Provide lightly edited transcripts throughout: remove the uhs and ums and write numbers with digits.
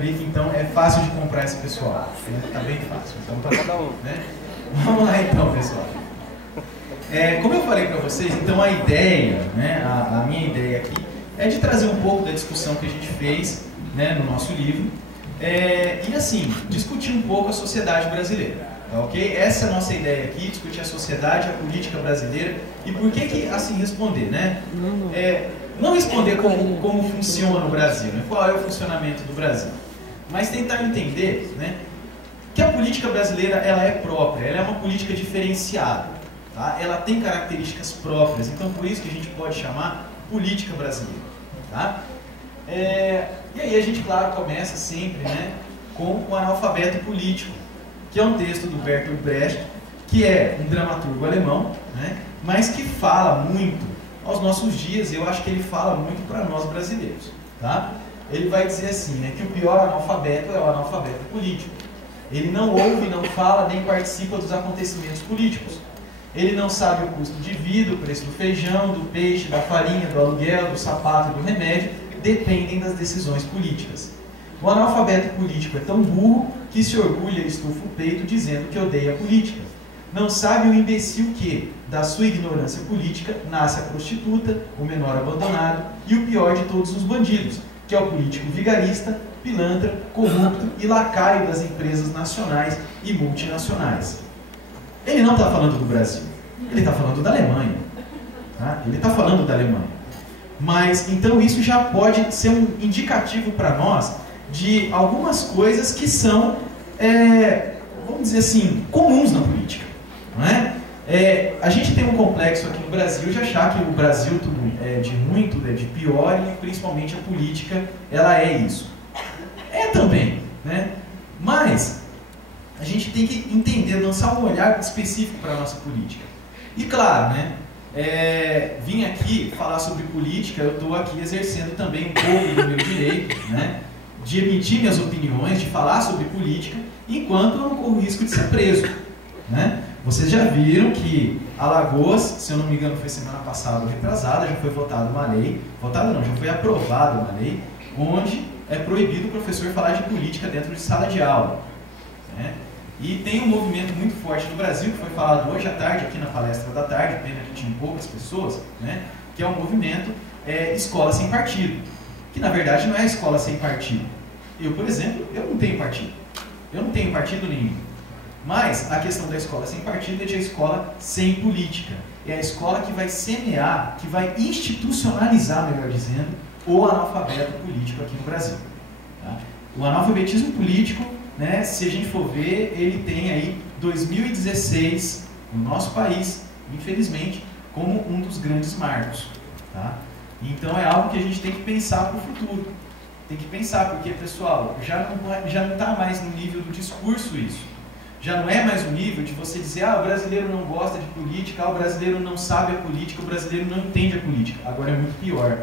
Vi que então é fácil de comprar esse pessoal, está bem fácil, então tá bom, né? Vamos lá então, pessoal. Como eu falei para vocês, então a ideia, né, a minha ideia aqui é de trazer um pouco da discussão que a gente fez, né, no nosso livro e assim, discutir um pouco a sociedade brasileira, tá, ok? Essa é a nossa ideia aqui, discutir a sociedade, a política brasileira e por que assim responder, né? Não responder como funciona o Brasil, né? Qual é o funcionamento do Brasil, mas tentar entender, né, que a política brasileira ela é própria, ela é uma política diferenciada, tá? Ela tem características próprias, então por isso que a gente pode chamar política brasileira, tá? E aí a gente, claro, começa sempre, né, com o Analfabeto Político, que é um texto do Bertolt Brecht, que é um dramaturgo alemão, né, mas que fala muito aos nossos dias, e eu acho que ele fala muito para nós brasileiros, tá? Ele vai dizer assim, né, que o pior analfabeto é o analfabeto político. Ele não ouve, não fala, nem participa dos acontecimentos políticos. Ele não sabe o custo de vida, o preço do feijão, do peixe, da farinha, do aluguel, do sapato e do remédio, dependem das decisões políticas. O analfabeto político é tão burro que se orgulha e estufa o peito dizendo que odeia a política. Não sabe o imbecil que, da sua ignorância política, nasce a prostituta, o menor abandonado e o pior de todos os bandidos, que é o político vigarista, pilantra, corrupto e lacaio das empresas nacionais e multinacionais. Ele não está falando do Brasil, ele está falando da Alemanha. Tá? Ele está falando da Alemanha. Mas, então, isso já pode ser um indicativo para nós de algumas coisas que são, vamos dizer assim, comuns na política. Não é? A gente tem um complexo aqui no Brasil de achar que o Brasil tudo é de ruim, tudo é de pior e principalmente a política ela é isso. É também, né? Mas a gente tem que entender, lançar um olhar específico para a nossa política. E claro, né? Vim aqui falar sobre política, eu estou aqui exercendo também um pouco do meu direito, né? De emitir minhas opiniões, de falar sobre política, enquanto eu não corro risco de ser preso, né? Vocês já viram que Alagoas, se eu não me engano foi semana passada ou retrasada, já foi votada uma lei, já foi aprovada uma lei, onde é proibido o professor falar de política dentro de sala de aula, né? E tem um movimento muito forte no Brasil, que foi falado hoje à tarde, aqui na palestra da tarde, pena que tinha poucas pessoas, né? Que é o movimento Escola Sem Partido, que na verdade não é escola sem partido. Eu, por exemplo, eu não tenho partido. Eu não tenho partido nenhum. Mas a questão da escola sem partido é de a escola sem política. É a escola que vai semear, que vai institucionalizar, melhor dizendo, o analfabeto político aqui no Brasil. Tá? O analfabetismo político, né, se a gente for ver, ele tem aí 2016 no nosso país, infelizmente, como um dos grandes marcos. Tá? Então é algo que a gente tem que pensar para o futuro. Tem que pensar, porque, pessoal, já não está mais no nível do discurso isso. Já não é mais o nível de você dizer, o brasileiro não gosta de política, o brasileiro não sabe a política, o brasileiro não entende a política. Agora é muito pior.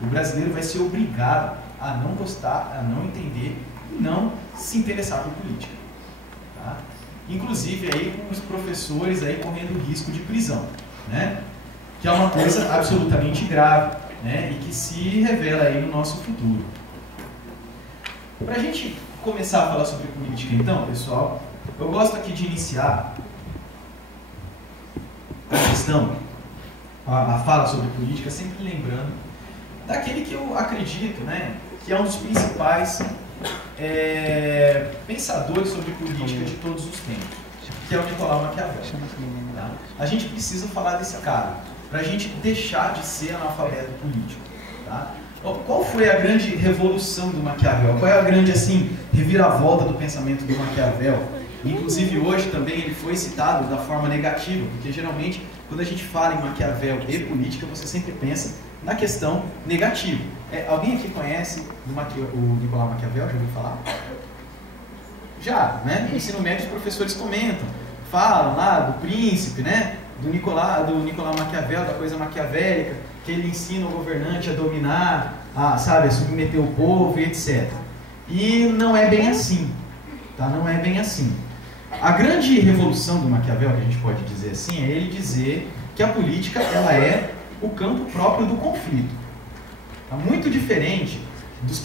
O brasileiro vai ser obrigado a não gostar, a não entender e não se interessar por política. Tá? Inclusive aí com os professores aí correndo risco de prisão, né? Que é uma coisa absolutamente grave, né? E que se revela aí no nosso futuro. Para a gente começar a falar sobre política então, pessoal, eu gosto aqui de iniciar a questão, a fala sobre política, sempre lembrando daquele que eu acredito, né, que é um dos principais pensadores sobre política de todos os tempos, que é o Nicolau Maquiavel. Tá? A gente precisa falar desse cara, para a gente deixar de ser analfabeto político. Tá? Qual foi a grande revolução do Maquiavel? Qual é a grande, assim, reviravolta do pensamento do Maquiavel? Inclusive hoje também ele foi citado da forma negativa, porque geralmente quando a gente fala em Maquiavel e política, você sempre pensa na questão negativa. Alguém aqui conhece o Nicolau Maquiavel? Já ouviu falar? Já, né? No ensino médio os professores comentam, falam lá do príncipe, né? Do Nicolau Maquiavel, da coisa maquiavélica, que ele ensina o governante a dominar, a submeter o povo e etc. E não é bem assim, tá? Não é bem assim. A grande revolução do Maquiavel, que a gente pode dizer assim, é ele dizer que a política ela é o campo próprio do conflito. Tá? Muito diferente dos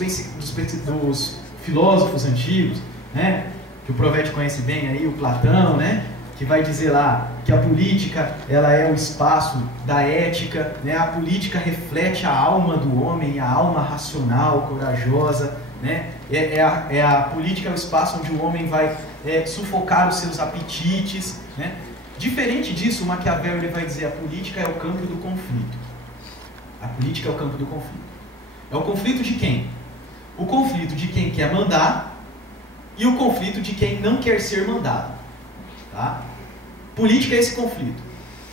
filósofos antigos, né, que o Provete conhece bem aí, o Platão, né, que vai dizer lá que a política ela é o espaço da ética, né, a política reflete a alma do homem, a alma racional, corajosa, né, a política é o espaço onde o homem vai sufocar os seus apetites, né. Diferente disso, o Maquiavel ele vai dizer a política é o campo do conflito. A política é o campo do conflito. É o conflito de quem? O conflito de quem quer mandar e o conflito de quem não quer ser mandado. Tá? Política é esse conflito.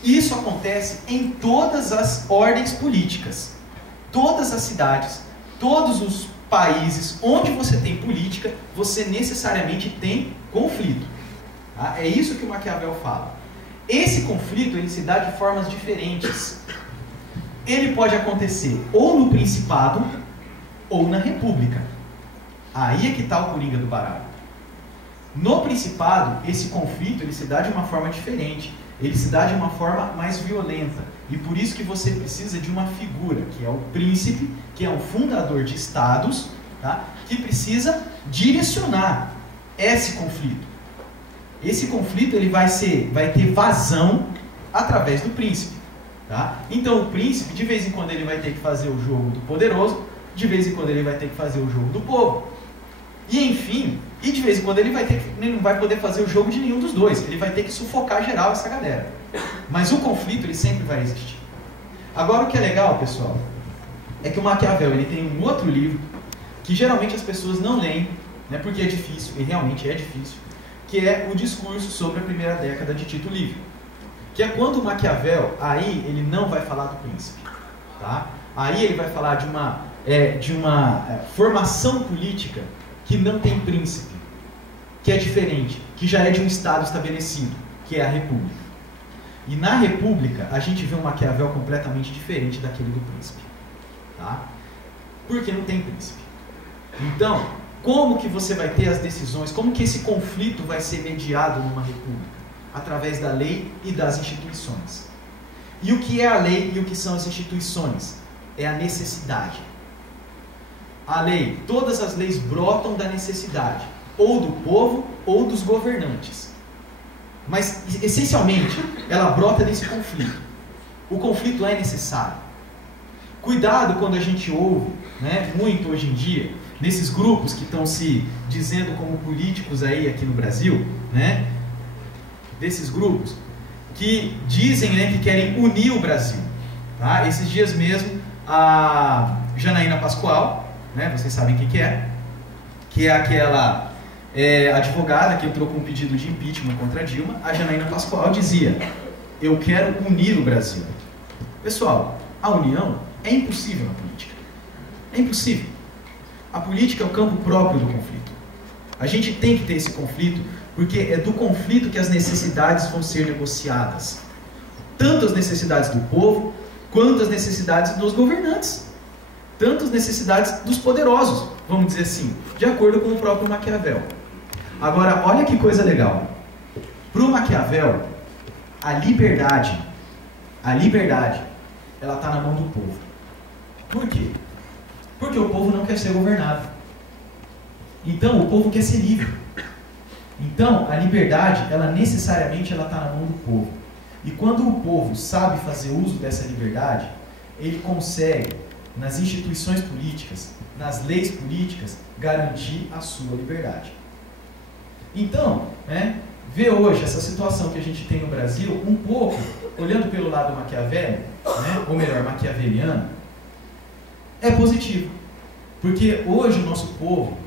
Isso acontece em todas as ordens políticas. Todas as cidades, todos os países onde você tem política, você necessariamente tem conflito. Tá? É isso que o Maquiavel fala. Esse conflito ele se dá de formas diferentes. Ele pode acontecer ou no Principado ou na República. Aí é que está o coringa do baralho. No Principado, esse conflito ele se dá de uma forma diferente. Ele se dá de uma forma mais violenta. E por isso que você precisa de uma figura, que é o príncipe, que é um fundador de estados, tá? Que precisa direcionar esse conflito. Esse conflito ele vai ter vazão através do príncipe. Tá? Então o príncipe, de vez em quando ele vai ter que fazer o jogo do poderoso, de vez em quando ele vai ter que fazer o jogo do povo. E enfim, de vez em quando ele não vai poder fazer o jogo de nenhum dos dois. Ele vai ter que sufocar geral essa galera. Mas o conflito ele sempre vai existir. Agora o que é legal, pessoal, é que o Maquiavel ele tem um outro livro que geralmente as pessoas não leem, né, porque é difícil, e realmente é difícil, que é o Discurso sobre a Primeira Década de Tito Livio. Que é quando o Maquiavel, aí ele não vai falar do príncipe. Tá? Aí ele vai falar de uma formação política que não tem príncipe, que é diferente, que já é de um Estado estabelecido, que é a República. E na República, a gente vê um Maquiavel completamente diferente daquele do príncipe. Tá? Porque não tem príncipe. Então, como que você vai ter as decisões, como que esse conflito vai ser mediado numa república? Através da lei e das instituições. E o que é a lei e o que são as instituições? É a necessidade. A lei, todas as leis brotam da necessidade, ou do povo ou dos governantes. Mas, essencialmente, ela brota desse conflito. O conflito é necessário. Cuidado quando a gente ouve, né, muito hoje em dia, nesses grupos que estão se dizendo como políticos aí aqui no Brasil, né, desses grupos que dizem, né, que querem unir o Brasil. Tá? Esses dias mesmo, a Janaína Pascoal, né, vocês sabem quem que é aquela advogada que entrou com um pedido de impeachment contra Dilma. A Janaína Pascoal dizia: eu quero unir o Brasil. Pessoal, a união é impossível na política. É impossível. A política é o campo próprio do conflito. A gente tem que ter esse conflito, porque é do conflito que as necessidades vão ser negociadas. Tanto as necessidades do povo, quanto as necessidades dos governantes. Tanto as necessidades dos poderosos, vamos dizer assim, de acordo com o próprio Maquiavel. Agora, olha que coisa legal. Para o Maquiavel, a liberdade, ela está na mão do povo. Por quê? Porque o povo não quer ser governado. Então, o povo quer ser livre. Então, a liberdade, ela necessariamente está na mão do povo. E quando o povo sabe fazer uso dessa liberdade, ele consegue, nas instituições políticas, nas leis políticas, garantir a sua liberdade. Então, ver hoje essa situação que a gente tem no Brasil, um pouco, olhando pelo lado maquiavélico, ou melhor, maquiaveliano, é positivo. Porque hoje o nosso povo,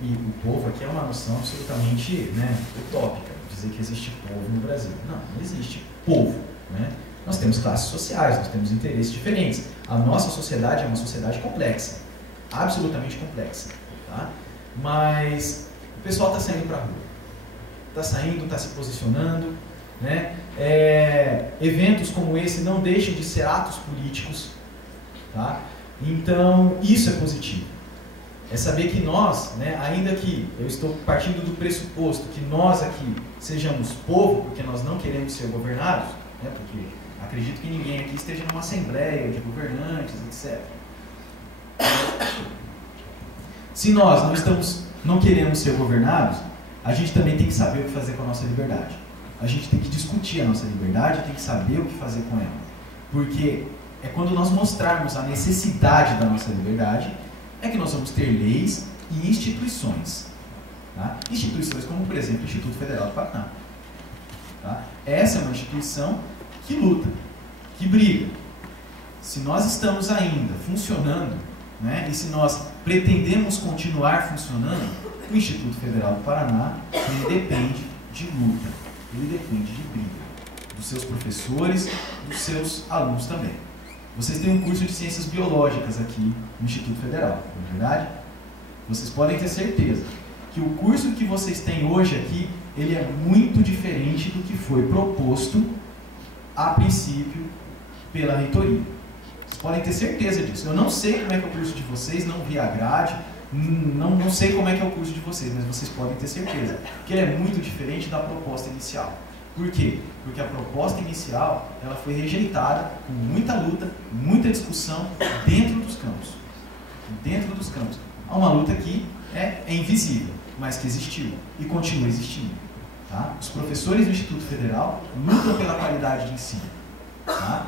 e o povo aqui é uma noção absolutamente utópica, dizer que existe povo no Brasil. Não existe povo. Nós temos classes sociais, nós temos interesses diferentes. A nossa sociedade é uma sociedade complexa, absolutamente complexa. Tá? Mas o pessoal está saindo para a rua. Está saindo, está se posicionando. Eventos como esse não deixam de ser atos políticos. Tá? Então, isso é positivo. É saber que nós, ainda que eu estou partindo do pressuposto que nós aqui sejamos povo, porque nós não queremos ser governados, porque acredito que ninguém aqui esteja numa assembleia de governantes, etc. Se nós não queremos ser governados, a gente também tem que saber o que fazer com a nossa liberdade. A gente tem que discutir a nossa liberdade, tem que saber o que fazer com ela. Porque é quando nós mostrarmos a necessidade da nossa liberdade, é que nós vamos ter leis e instituições. Tá? Instituições como, por exemplo, o Instituto Federal do Paraná. Tá? Essa é uma instituição que luta, que briga. Se nós estamos ainda funcionando, né, e se nós pretendemos continuar funcionando, o Instituto Federal do Paraná, ele depende de luta, ele depende de briga, dos seus professores, dos seus alunos também. Vocês têm um curso de Ciências Biológicas aqui no Instituto Federal, não é verdade? Vocês podem ter certeza que o curso que vocês têm hoje aqui, ele é muito diferente do que foi proposto a princípio pela reitoria. Vocês podem ter certeza disso. Eu não sei como é que é o curso de vocês, não vi a grade, não sei como é que é o curso de vocês, mas vocês podem ter certeza que ele é muito diferente da proposta inicial. Por quê? Porque a proposta inicial ela foi rejeitada com muita luta, muita discussão dentro dos campos. Dentro dos campos. Há uma luta que é invisível, mas que existiu e continua existindo. Tá? Os professores do Instituto Federal lutam pela qualidade de ensino. Tá?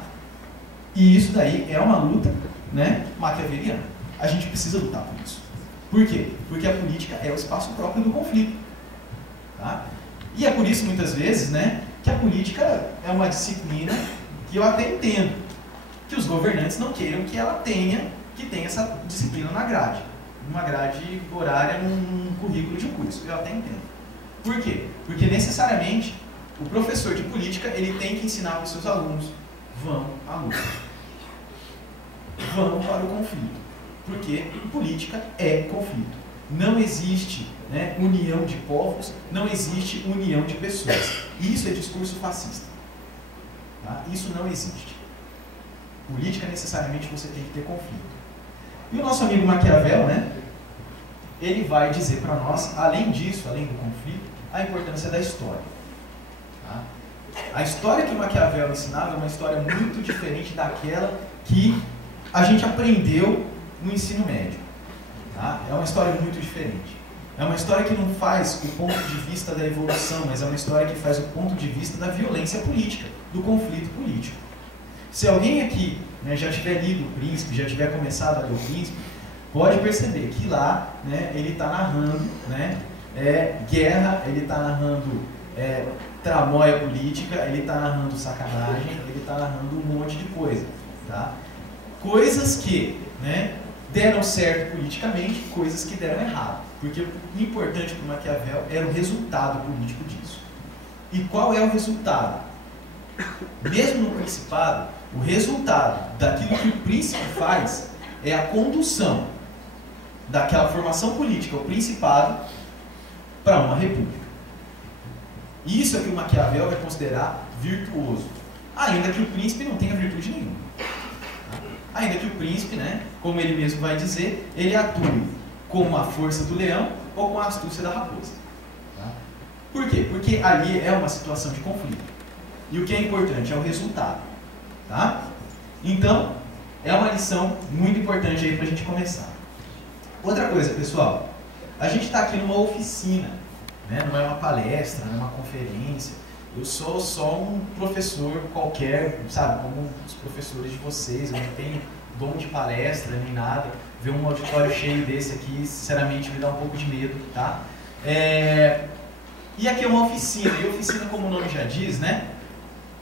E isso daí é uma luta, né, maquiaveliana. A gente precisa lutar por isso. Por quê? Porque a política é o espaço próprio do conflito. Tá? E é por isso, muitas vezes, né, que a política é uma disciplina que eu até entendo que os governantes não queiram que ela tenha essa disciplina na grade. Uma grade horária num currículo de um curso. Eu até entendo. Por quê? Porque necessariamente o professor de política ele tem que ensinar para os seus alunos: vão à luta. Vão para o conflito. Porque política é conflito. Não existe, né, união de povos, não existe união de pessoas. Isso é discurso fascista. Tá? Isso não existe. Política, necessariamente, você tem que ter conflito. E o nosso amigo Maquiavel, né, ele vai dizer para nós, além disso, além do conflito, a importância da história. Tá? A história que o Maquiavel ensinava é uma história muito diferente daquela que a gente aprendeu no ensino médio. Tá? É uma história muito diferente. É uma história que não faz o ponto de vista da evolução, mas é uma história que faz o ponto de vista da violência política, do conflito político. Se alguém aqui, né, já tiver lido o Príncipe, já tiver começado a ler o Príncipe, pode perceber que lá, né, ele está narrando, né, guerra, ele está narrando tramóia política, ele está narrando sacanagem, ele está narrando um monte de coisa. Tá? Coisas que, né, deram certo politicamente, coisas que deram errado. Porque o importante para o Maquiavel era o resultado político disso. E qual é o resultado? Mesmo no Principado, o resultado daquilo que o príncipe faz é a condução daquela formação política, o Principado, para uma república. Isso é que o Maquiavel vai considerar virtuoso. Ainda que o príncipe não tenha virtude nenhuma. Ainda que o príncipe, né, como ele mesmo vai dizer, ele atue com a força do leão ou com a astúcia da raposa. Tá? Por quê? Porque ali é uma situação de conflito. E o que é importante é o resultado. Tá? Então, é uma lição muito importante aí para a gente começar. Outra coisa, pessoal, a gente está aqui numa oficina, né, não é uma palestra, não é uma conferência. Eu sou só um professor qualquer, sabe, como os professores de vocês, eu não tenho dom de palestra nem nada. Ver um auditório cheio desse aqui, sinceramente, me dá um pouco de medo, tá? E aqui é uma oficina, e oficina, como o nome já diz, né,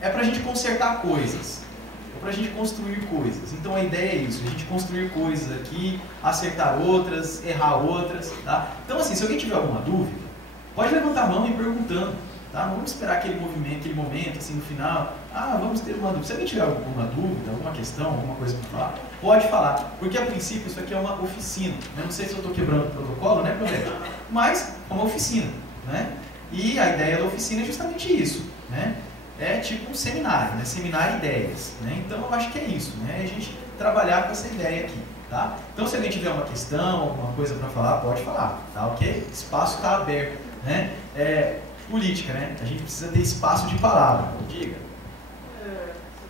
é pra gente consertar coisas, é pra gente construir coisas. Então a ideia é isso, a gente construir coisas aqui, acertar outras, errar outras, tá? Então assim, se alguém tiver alguma dúvida, pode levantar a mão e ir perguntando. Tá? Não vamos esperar aquele momento, assim, no final. Vamos ter uma dúvida. Se alguém tiver alguma dúvida, alguma questão, alguma coisa para falar, pode falar. Porque, a princípio, isso aqui é uma oficina. Eu não sei se eu estou quebrando o protocolo, né, problema? Mas é uma oficina, né? E a ideia da oficina é justamente isso, né? É tipo um seminário, né? Seminário ideias, né? Então, eu acho que é isso, né? A gente trabalhar com essa ideia aqui, tá? Então, se alguém tiver uma questão, alguma coisa para falar, pode falar, tá? Ok? O espaço está aberto, né? Política, né? A gente precisa ter espaço de palavra. Diga. Você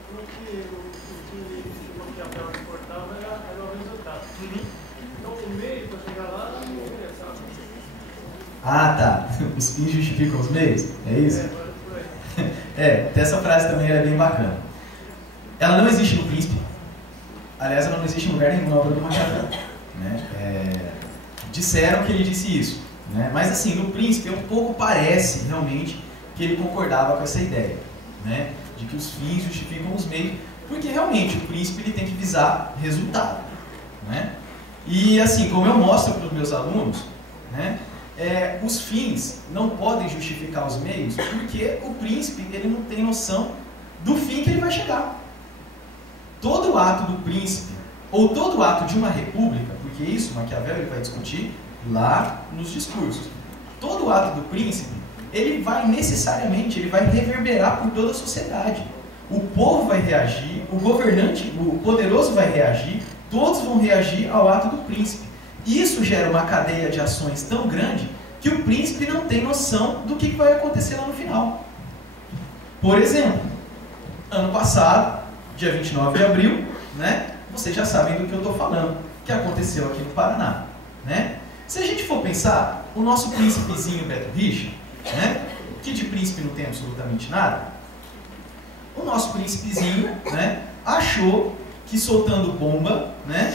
falou que o Maquiavel importava era o resultado. Então o meio para chegar lá Ah, tá. Os fins justificam os meios? É isso? Essa frase também é bem bacana. Ela não existe no Príncipe. Aliás, ela não existe em lugar nenhum na obra do Maquiavel. Né? Disseram que ele disse isso. Né? Mas assim, no Príncipe um pouco parece realmente que ele concordava com essa ideia. Né? De que os fins justificam os meios. Porque realmente o Príncipe ele tem que visar resultado. Né? E assim, como eu mostro para os meus alunos, né? Os fins não podem justificar os meios porque o príncipe ele não tem noção do fim que ele vai chegar. Todo ato do príncipe, ou todo ato de uma república, porque isso Maquiavel ele vai discutir lá nos discursos, todo ato do príncipe, ele vai necessariamente, ele vai reverberar por toda a sociedade. O povo vai reagir, o governante, o poderoso vai reagir, todos vão reagir ao ato do príncipe. Isso gera uma cadeia de ações tão grande que o príncipe não tem noção do que vai acontecer lá no final. Por exemplo, ano passado, dia 29 de abril, né, vocês já sabem do que eu estou falando, que aconteceu aqui no Paraná. Né? Se a gente for pensar, o nosso príncipezinho Beto Richa, né, que de príncipe não tem absolutamente nada, o nosso príncipezinho, né, achou que soltando bomba, né,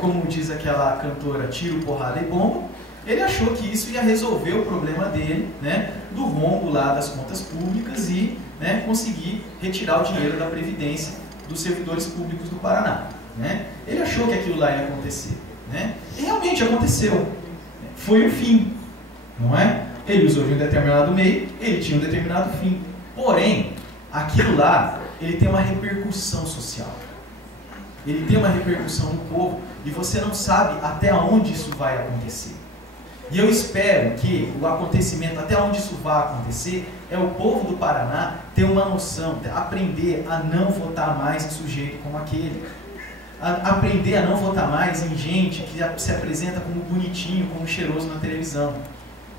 como diz aquela cantora, tiro, porrada e bomba, ele achou que isso ia resolver o problema dele, né, do rombo lá das contas públicas e, né, conseguir retirar o dinheiro da Previdência dos servidores públicos do Paraná. Né? Ele achou que aquilo lá ia acontecer. Né? E realmente aconteceu. Foi o fim. Não é? Ele usou de um determinado meio, ele tinha um determinado fim. Porém, aquilo lá, ele tem uma repercussão social. Ele tem uma repercussão no povo e você não sabe até onde isso vai acontecer. E eu espero que o acontecimento, até onde isso vai acontecer, é o povo do Paraná ter uma noção, aprender a não votar mais em sujeito como aquele. Aprender a não votar mais em gente que se apresenta como bonitinho, como cheiroso na televisão.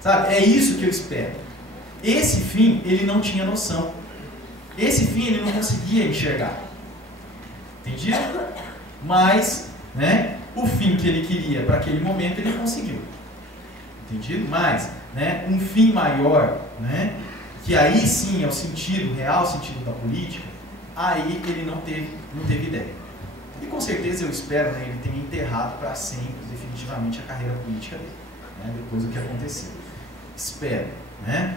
Sabe? É isso que eu espero. Esse fim, ele não tinha noção. Esse fim, ele não conseguia enxergar. Entendido? Mas, né, o fim que ele queria para aquele momento, ele conseguiu. Entendido? Mas, né, um fim maior, né, que aí sim é o sentido, o real sentido da política, aí ele não teve ideia. E com certeza eu espero, né, ele tenha enterrado para sempre, definitivamente, a carreira política dele, né, depois do que aconteceu. Espero, né?